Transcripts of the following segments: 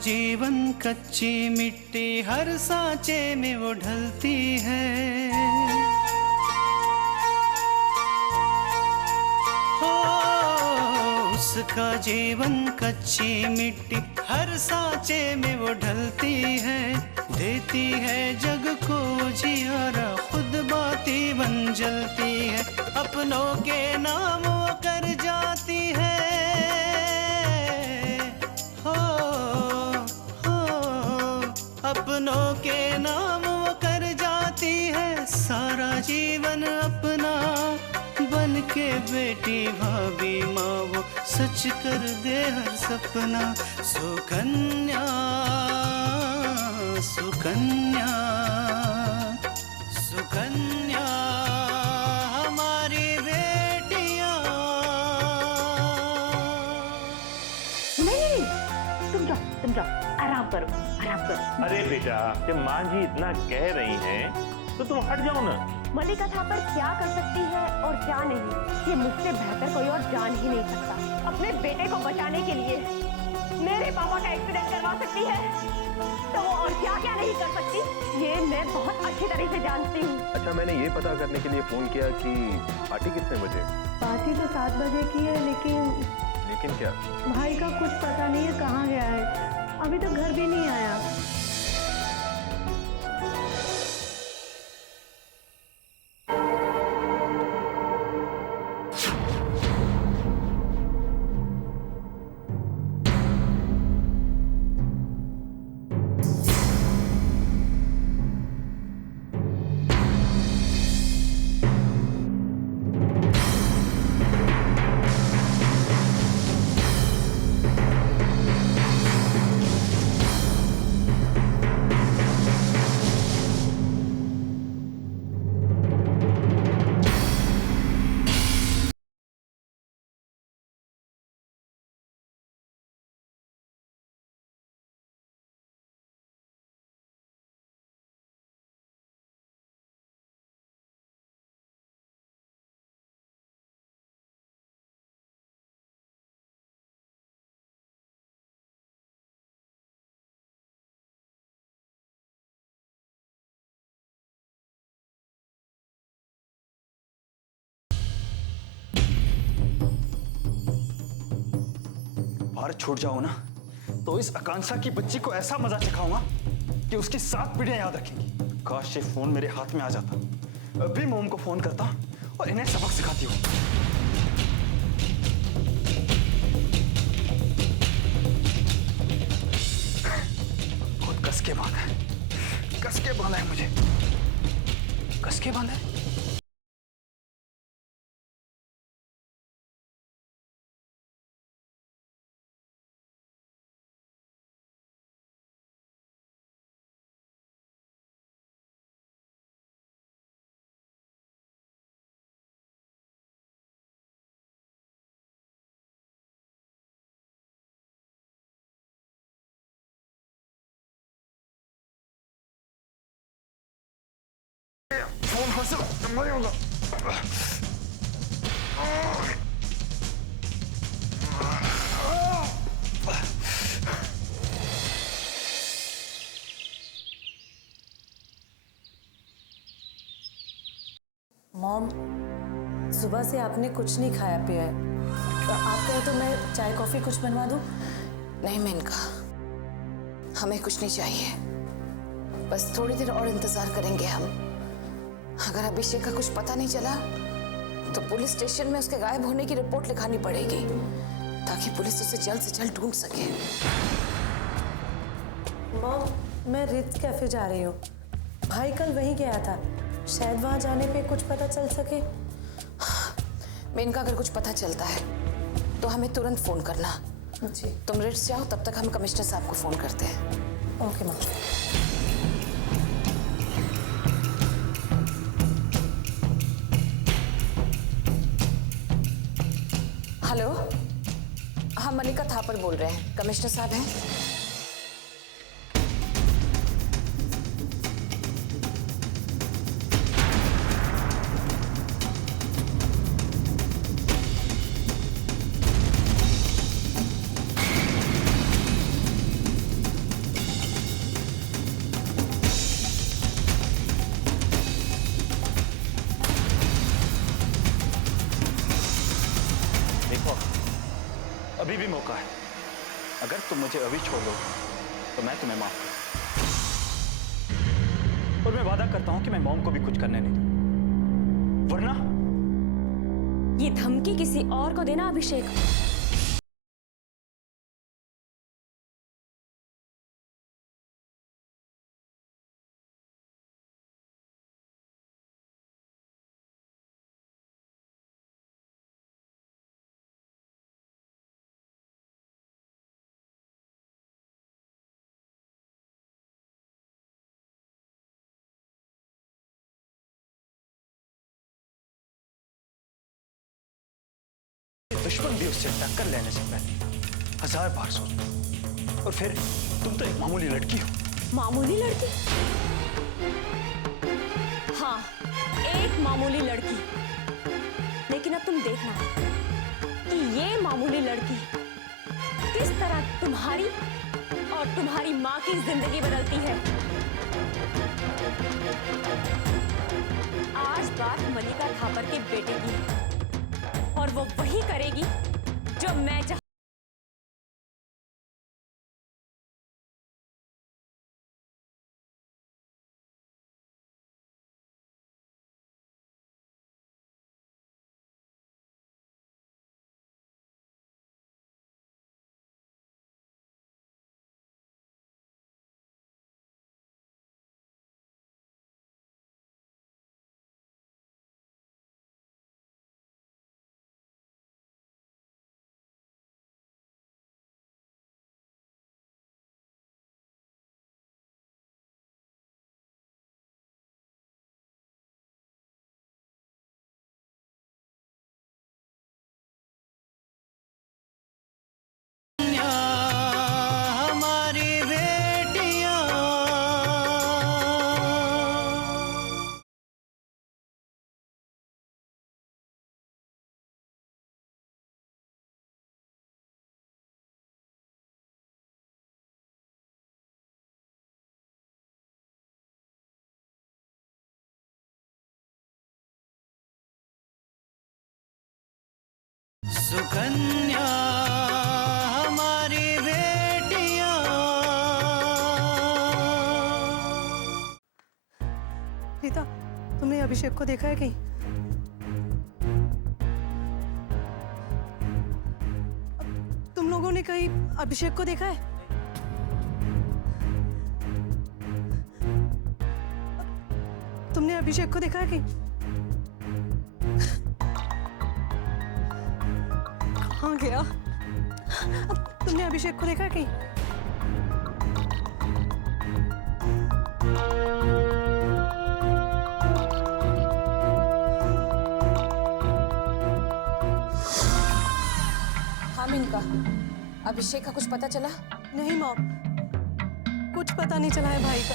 जीवन कच्ची मिट्टी, हर सांचे में वो ढलती है। हो उसका जीवन कच्ची मिट्टी, हर सांचे में वो ढलती है। देती है जग को जियारा, खुद बाती बन जलती है। अपनों के नाम वो कर जाती है। हो अपनों के नाम वो कर जाती है। सारा जीवन अपना बन के बेटी भाभी माँ वो सच कर दे हर सपना। सुकन्या सुकन्या सुकन्या हमारी बेटियां। नहीं, तुम जाओ, आराम करो, आराम करो। अरे बेटा, जब माँ जी इतना कह रही हैं, तो तुम हट जाओ ना। मलिका थापर क्या कर सकती है और क्या नहीं, ये मुझसे बेहतर कोई और जान ही नहीं सकता। अपने बेटे को बचाने के लिए मेरे पापा का एक्सीडेंट करवा सकती है, तो वो और क्या क्या नहीं कर सकती, ये मैं बहुत अच्छी तरह से जानती हूँ। अच्छा, मैंने ये पता करने के लिए फोन किया कि पार्टी कितने बजे? पार्टी तो 7 बजे की है, लेकिन क्या? भाई का कुछ पता नहीं है कहाँ गया है, अभी तक घर भी नहीं आया। बाहर छूट जाओ ना, तो इस आकांक्षा की बच्ची को ऐसा मजा चखाऊंगा कि उसकी 7 पीढ़ियां याद रखेंगी। काश ये फोन मेरे हाथ में आ जाता। अभी मोम को फोन करता और इन्हें सबक सिखाती हूँ। बहुत कस के बांधा है, कस के बांधा है मुझे, कस के बांधा है। फोन फंसे मर होगा। मॉम, सुबह से आपने कुछ नहीं खाया पिया है, तो आप कहे तो मैं चाय कॉफी कुछ बनवा दूं? नहीं मेनका, हमें कुछ नहीं चाहिए, बस थोड़ी देर और इंतजार करेंगे हम। अगर अभिषेक का कुछ पता नहीं चला तो पुलिस स्टेशन में उसके गायब होने की रिपोर्ट लिखानी पड़ेगी, ताकि पुलिस उसे जल्द से जल्द ढूंढ सके। मॉम, मैं रिट्ज कैफे जा रही हूँ, भाई कल वहीं गया था, शायद वहां जाने पे कुछ पता चल सके। मेनका, अगर कुछ पता चलता है तो हमें तुरंत फोन करना। जी। तुम रिट्ज जाओ, तब तक हम कमिश्नर साहब को फोन करते हैं। Okay mom. हेलो, हाँ मलिका थापर बोल रहे हैं, कमिश्नर साहब हैं? भी मौका है। अगर तुम मुझे अभी छोड़ दो तो मैं तुम्हें माफ करूं। और मैं वादा करता हूं कि मैं मॉम को भी कुछ करने नहीं दूं। वरना ये धमकी किसी और को देना अभिषेक। दुश्मन भी उससे टक्कर लेने से पहले 1000 बार सोच। और फिर तुम तो एक मामूली लड़की हो। मामूली लड़की? हाँ, एक मामूली लड़की। लेकिन अब तुम देखना कि ये मामूली लड़की किस तरह तुम्हारी और तुम्हारी माँ की जिंदगी बदलती है। आज बात मल्लिका थापर के बेटे की है और वो वही करेगी जो मैं चाहती। हमारी बेटियां सुकन्या हमारी बेटियां। रीता, तुमने अभिषेक को देखा है कहीं? तुम लोगों ने कहीं अभिषेक को देखा है? तुमने अभिषेक को देखा है कहीं? कहाँ गया? तुमने अभिषेक को देखा है कहीं? हाँ मिनका, अभिषेक का कुछ पता चला? नहीं मॉम, कुछ पता नहीं चला है भाई का।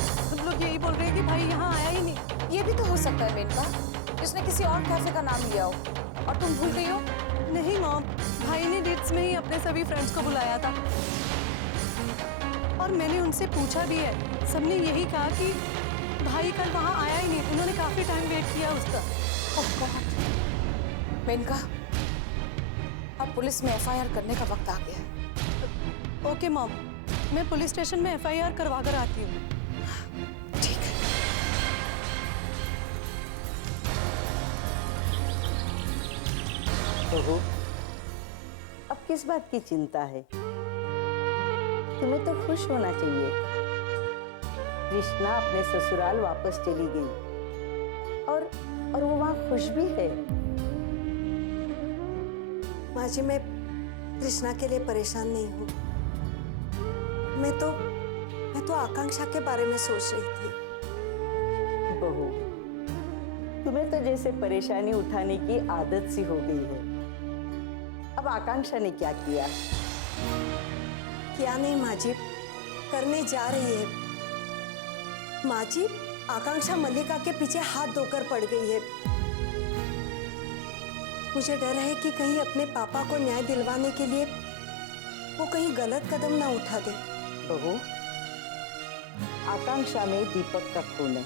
सब लोग यही बोल रहे हैं कि भाई यहाँ आया ही नहीं। ये भी तो हो सकता है मेनका, उसने किसी और कैफे का नाम लिया हो और तुम भूल गई हो। नहीं मॉम, भाई ने डेट्स में ही अपने सभी फ्रेंड्स को बुलाया था और मैंने उनसे पूछा भी है। सबने यही कहा कि भाई कल वहाँ आया ही नहीं। उन्होंने काफी टाइम वेट किया उसका। ओह गॉड। मेनका, अब पुलिस में एफआईआर करने का वक्त आ गया है। ओके मॉम, मैं पुलिस स्टेशन में एफआईआर करवा कर आती हूँ। ठीक है। बहू, अब किस बात की चिंता है? तुम्हें तो खुश होना चाहिए। कृष्णा अपने ससुराल वापस चली गई और वो वहां खुश भी है। माँ जी, मैं कृष्णा के लिए परेशान नहीं हूँ। मैं तो आकांक्षा के बारे में सोच रही थी। बहू, तुम्हें तो जैसे परेशानी उठाने की आदत सी हो गई है। अब आकांक्षा ने क्या किया? क्या नहीं माँ जी, करने जा रही है। माँ जी, आकांक्षा मल्लिका के पीछे हाथ धोकर पड़ गई है। मुझे डर है कि कहीं अपने पापा को न्याय दिलवाने के लिए वो कहीं गलत कदम ना उठा दे। बहू, आकांक्षा में दीपक का खून है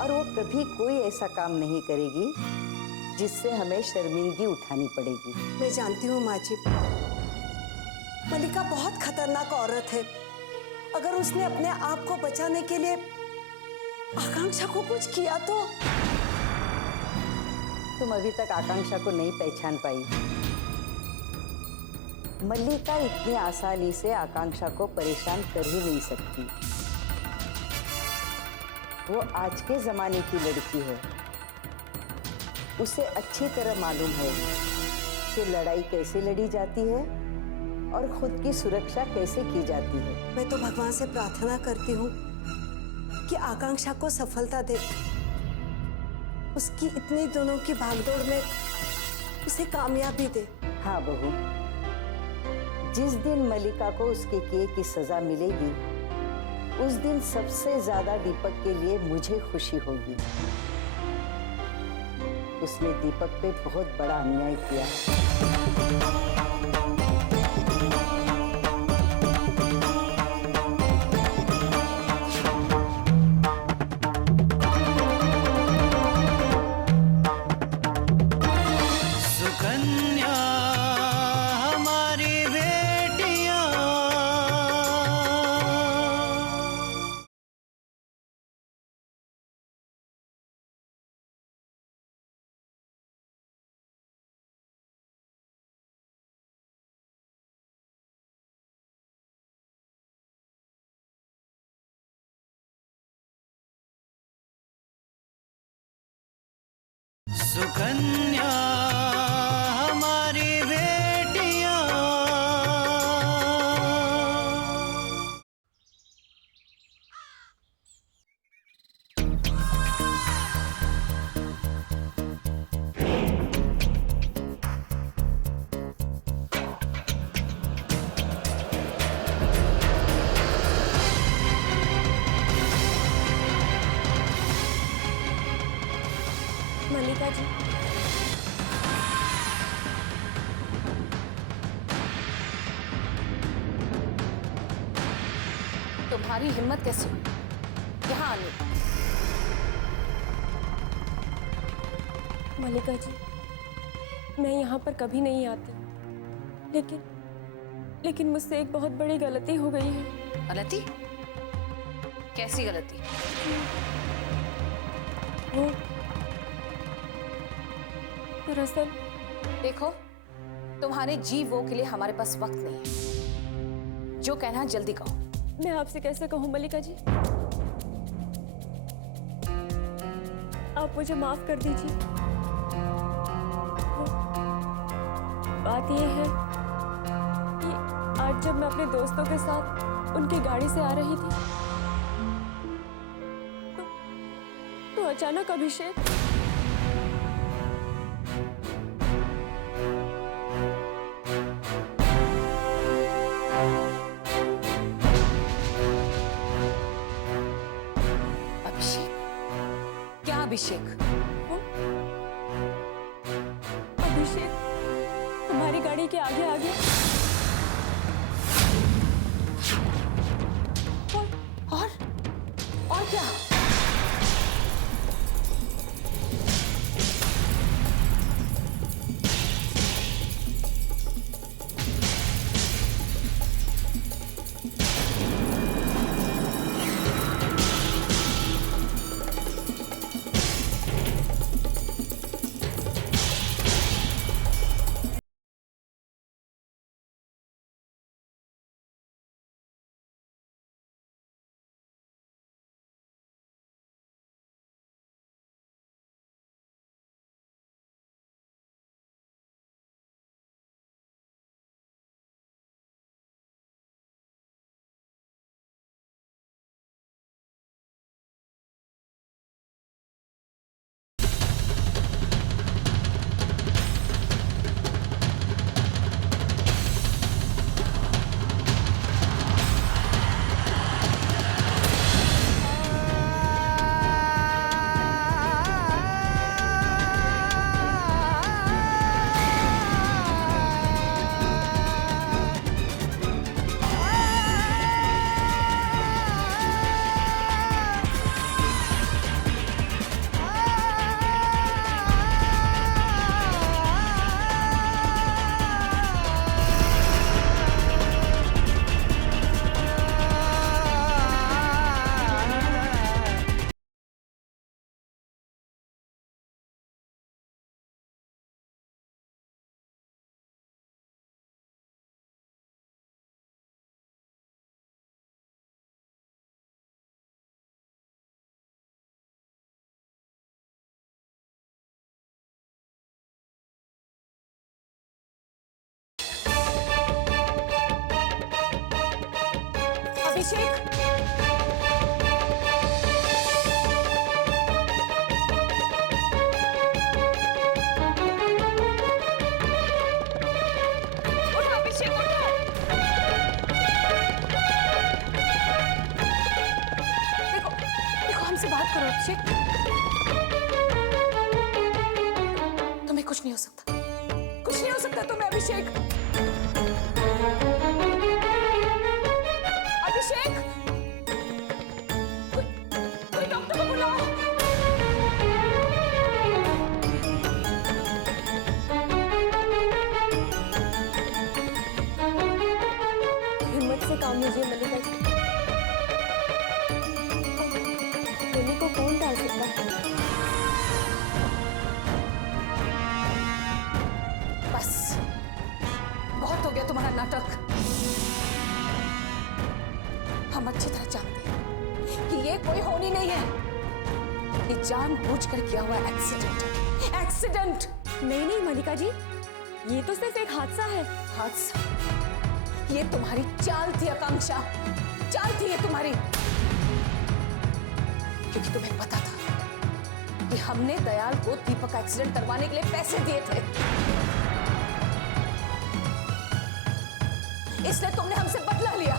और वो कभी कोई ऐसा काम नहीं करेगी जिससे हमें शर्मिंदगी उठानी पड़ेगी। मैं जानती हूँ माँ जी, मलिका बहुत खतरनाक औरत है। अगर उसने अपने आप को बचाने के लिए आकांक्षा को कुछ किया तो। तुम अभी तक आकांक्षा को नहीं पहचान पाई। मल्लिका इतनी आसानी से आकांक्षा को परेशान कर ही नहीं सकती। वो आज के जमाने की लड़की है। उसे अच्छी तरह मालूम है कि लड़ाई कैसे लड़ी जाती है और खुद की सुरक्षा कैसे की जाती है। मैं तो भगवान से प्रार्थना करती हूँ कि आकांक्षा को सफलता दे। उसकी इतनी दिनों की भागदौड़ में उसे कामयाबी दे। हाँ बहू, जिस दिन मल्लिका को उसके किए की सजा मिलेगी उस दिन सबसे ज्यादा दीपक के लिए मुझे खुशी होगी। उसने दीपक पे बहुत बड़ा अन्याय किया। सुकन्या हमारी बेटियां, सुकन्या हमारी बेटियां। मल्लिका जी, तुम्हारी हिम्मत कैसे हुई यहाँ आने की? मल्लिका जी, मैं यहाँ पर कभी नहीं आती, लेकिन मुझसे एक बहुत बड़ी गलती हो गई है। गलती? कैसी गलती? वो दरअसल देखो, तुम्हारे जी वो के लिए हमारे पास वक्त नहीं है। जो कहना है जल्दी कहो। मैं आपसे कैसे कहूँ मल्लिका जी? आप मुझे माफ कर दीजिए। बात यह है कि आज जब मैं अपने दोस्तों के साथ उनकी गाड़ी से आ रही थी तो अचानक अभिषेक अभिषेक? अभिषेक तुम्हारी गाड़ी के आगे आगे और क्या? अभिषेक, उठो अभिषेक, उठो। देखो देखो, हमसे बात करो अभिषेक। तुम्हें कुछ नहीं हो सकता, कुछ नहीं हो सकता तुम्हें अभिषेक। अभिषेक, कोई डॉक्टर को बुलाओ। हिम्मत से काम लीजिए मल्लिका जी। गोली को कौन डाल सकता है? बस बहुत हो गया तुम्हारा नाटक। हम अच्छी तरह जानते हैं कि ये कोई होनी नहीं है, ये जानबूझकर किया हुआ एक्सीडेंट। एक्सीडेंट नहीं नहीं मल्लिका जी, ये तो सिर्फ एक हादसा है। हादसा? ये तुम्हारी चाल थी आकांक्षा, चाल थी ये तुम्हारी, क्योंकि तुम्हें पता था कि हमने दयाल को दीपक का एक्सीडेंट करवाने के लिए पैसे दिए थे, इसलिए तुमने हमसे बदला लिया।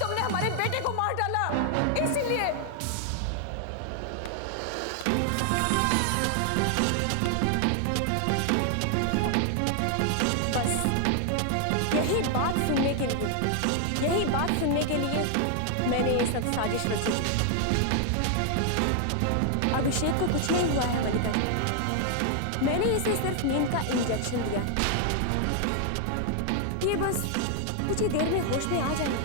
तुमने हमारे बेटे को मार डाला, इसीलिए। बस यही बात सुनने के लिए मैंने ये सब साजिश रची। अभिषेक को कुछ नहीं हुआ है मल्लिका जी, मैंने इसे सिर्फ नींद का इंजेक्शन दिया है। ये बस कुछ ही देर में होश में आ जाएगा।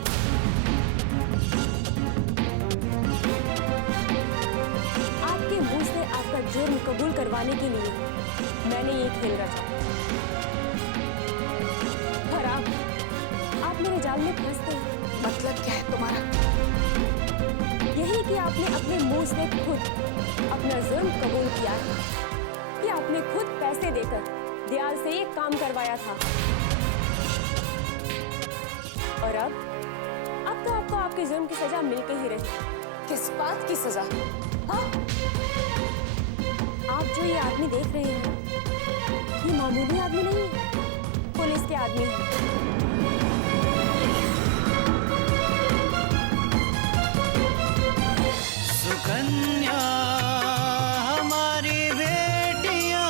आपके मुंह से आपका जुर्म कबूल करवाने के लिए मैंने ये खेल रचा। पर आप मेरे जाल में फंस गए। मतलब क्या है तुम्हारा? यही कि आपने अपने मुंह से खुद अपना जुर्म कबूल किया है कि आपने खुद पैसे देकर दयाल से ये काम करवाया था। और अब तो आपको आपके जुर्म की सजा मिलके ही रही। किस बात की सजा? हाँ? आप जो ये आदमी देख रहे हैं, ये मामूली आदमी नहीं है, पुलिस के आदमी है। सुकन्या हमारी बेटियां।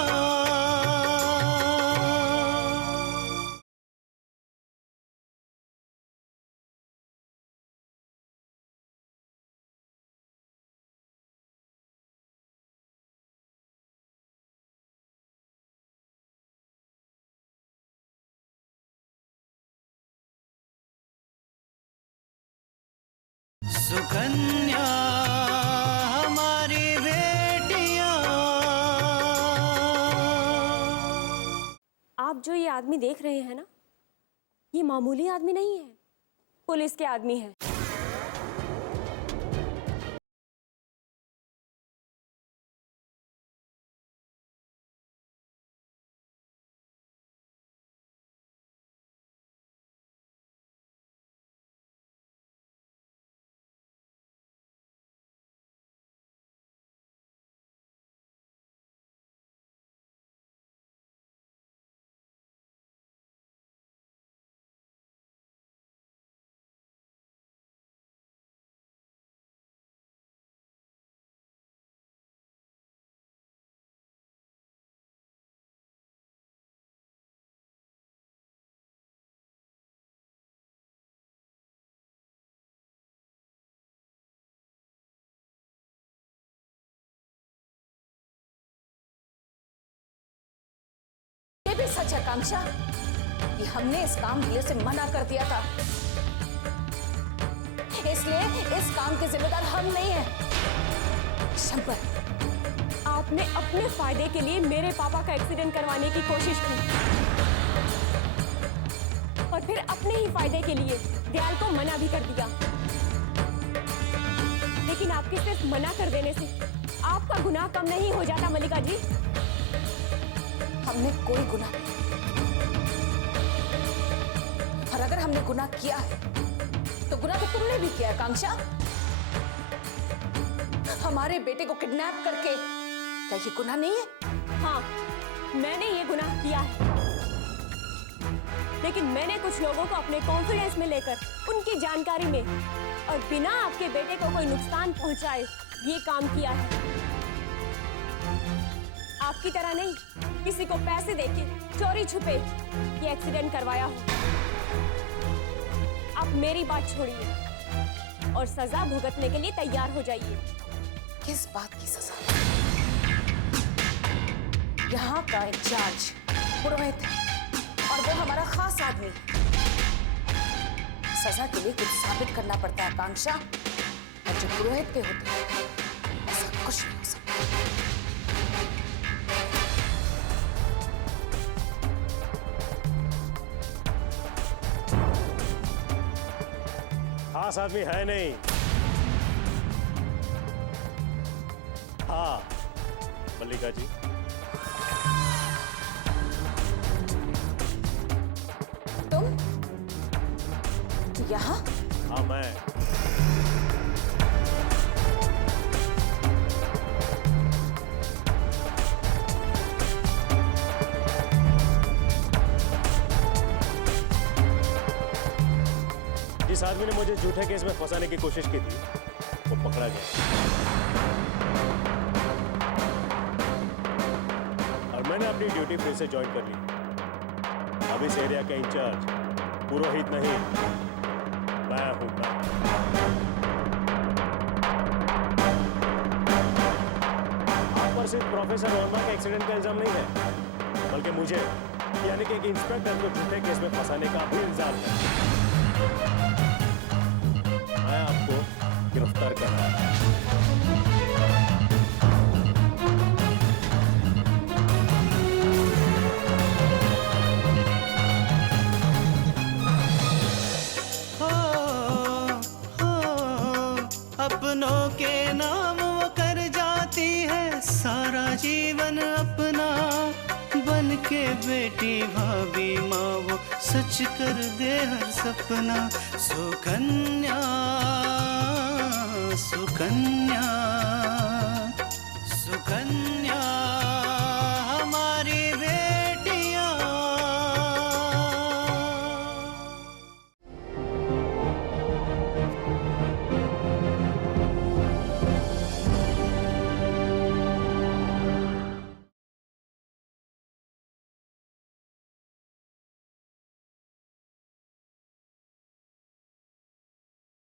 सुकन्या हमारी बेटियां। आप जो ये आदमी देख रहे हैं ना, ये मामूली आदमी नहीं है, पुलिस के आदमी है। ये भी सच है आकांक्षा कि हमने इस काम के लिए उसे मना कर दिया था, इसलिए इस काम के जिम्मेदार हम नहीं हैं। शंकर, आपने अपने फायदे के लिए मेरे पापा का एक्सीडेंट करवाने की कोशिश की और फिर अपने ही फायदे के लिए दयाल को मना भी कर दिया। लेकिन आपके सिर्फ मना कर देने से आपका गुनाह कम नहीं हो जाता मल्लिका जी। हमने कोई गुनाह नहीं, और अगर हमने गुनाह किया है तो गुनाह तो तुमने भी किया आकांक्षा। हमारे बेटे को किडनैप करके, क्या ये गुनाह नहीं है? हाँ, मैंने ये गुनाह किया है, लेकिन मैंने कुछ लोगों को अपने कॉन्फिडेंस में लेकर उनकी जानकारी में और बिना आपके बेटे को कोई नुकसान पहुंचाए ये काम किया है। आपकी तरह नहीं, किसी को पैसे देके चोरी छुपे ये एक्सीडेंट करवाया हो। आप मेरी बात छोड़िए और सजा भुगतने के लिए तैयार हो जाइए। किस बात की सजा? यहाँ का इंचार्ज पुरोहित और वो हमारा खास आदमी। सजा के लिए कुछ साबित करना पड़ता है आकांक्षा, और जो पुरोहित के होते हैं ऐसा कुछ नहीं हो सकता। खास आदमी है नहीं। हाँ मल्लिका जी, तुम यहाँ? हाँ मैं। जिस आदमी ने मुझे झूठे केस में फंसाने की कोशिश की थी वो पकड़ा गया, और मैंने अपनी ड्यूटी फिर से ज्वाइन कर ली। अब इस एरिया के इंचार्ज पुरोहित नहीं, मैं हूं। आप पर सिर्फ प्रोफेसर वर्मा का एक्सीडेंट का इल्जाम नहीं है, बल्कि मुझे यानी कि एक इंस्पेक्टर को झूठे केस में फंसाने का भी इल्जाम है। मैं आपको गिरफ्तार कर रहा हूं। अपनों के नाम वो कर जाती है सारा जीवन अपना, बन के बेटी भाभी माँ वो सच कर दे हर सपना। सुकन्या सुकन्या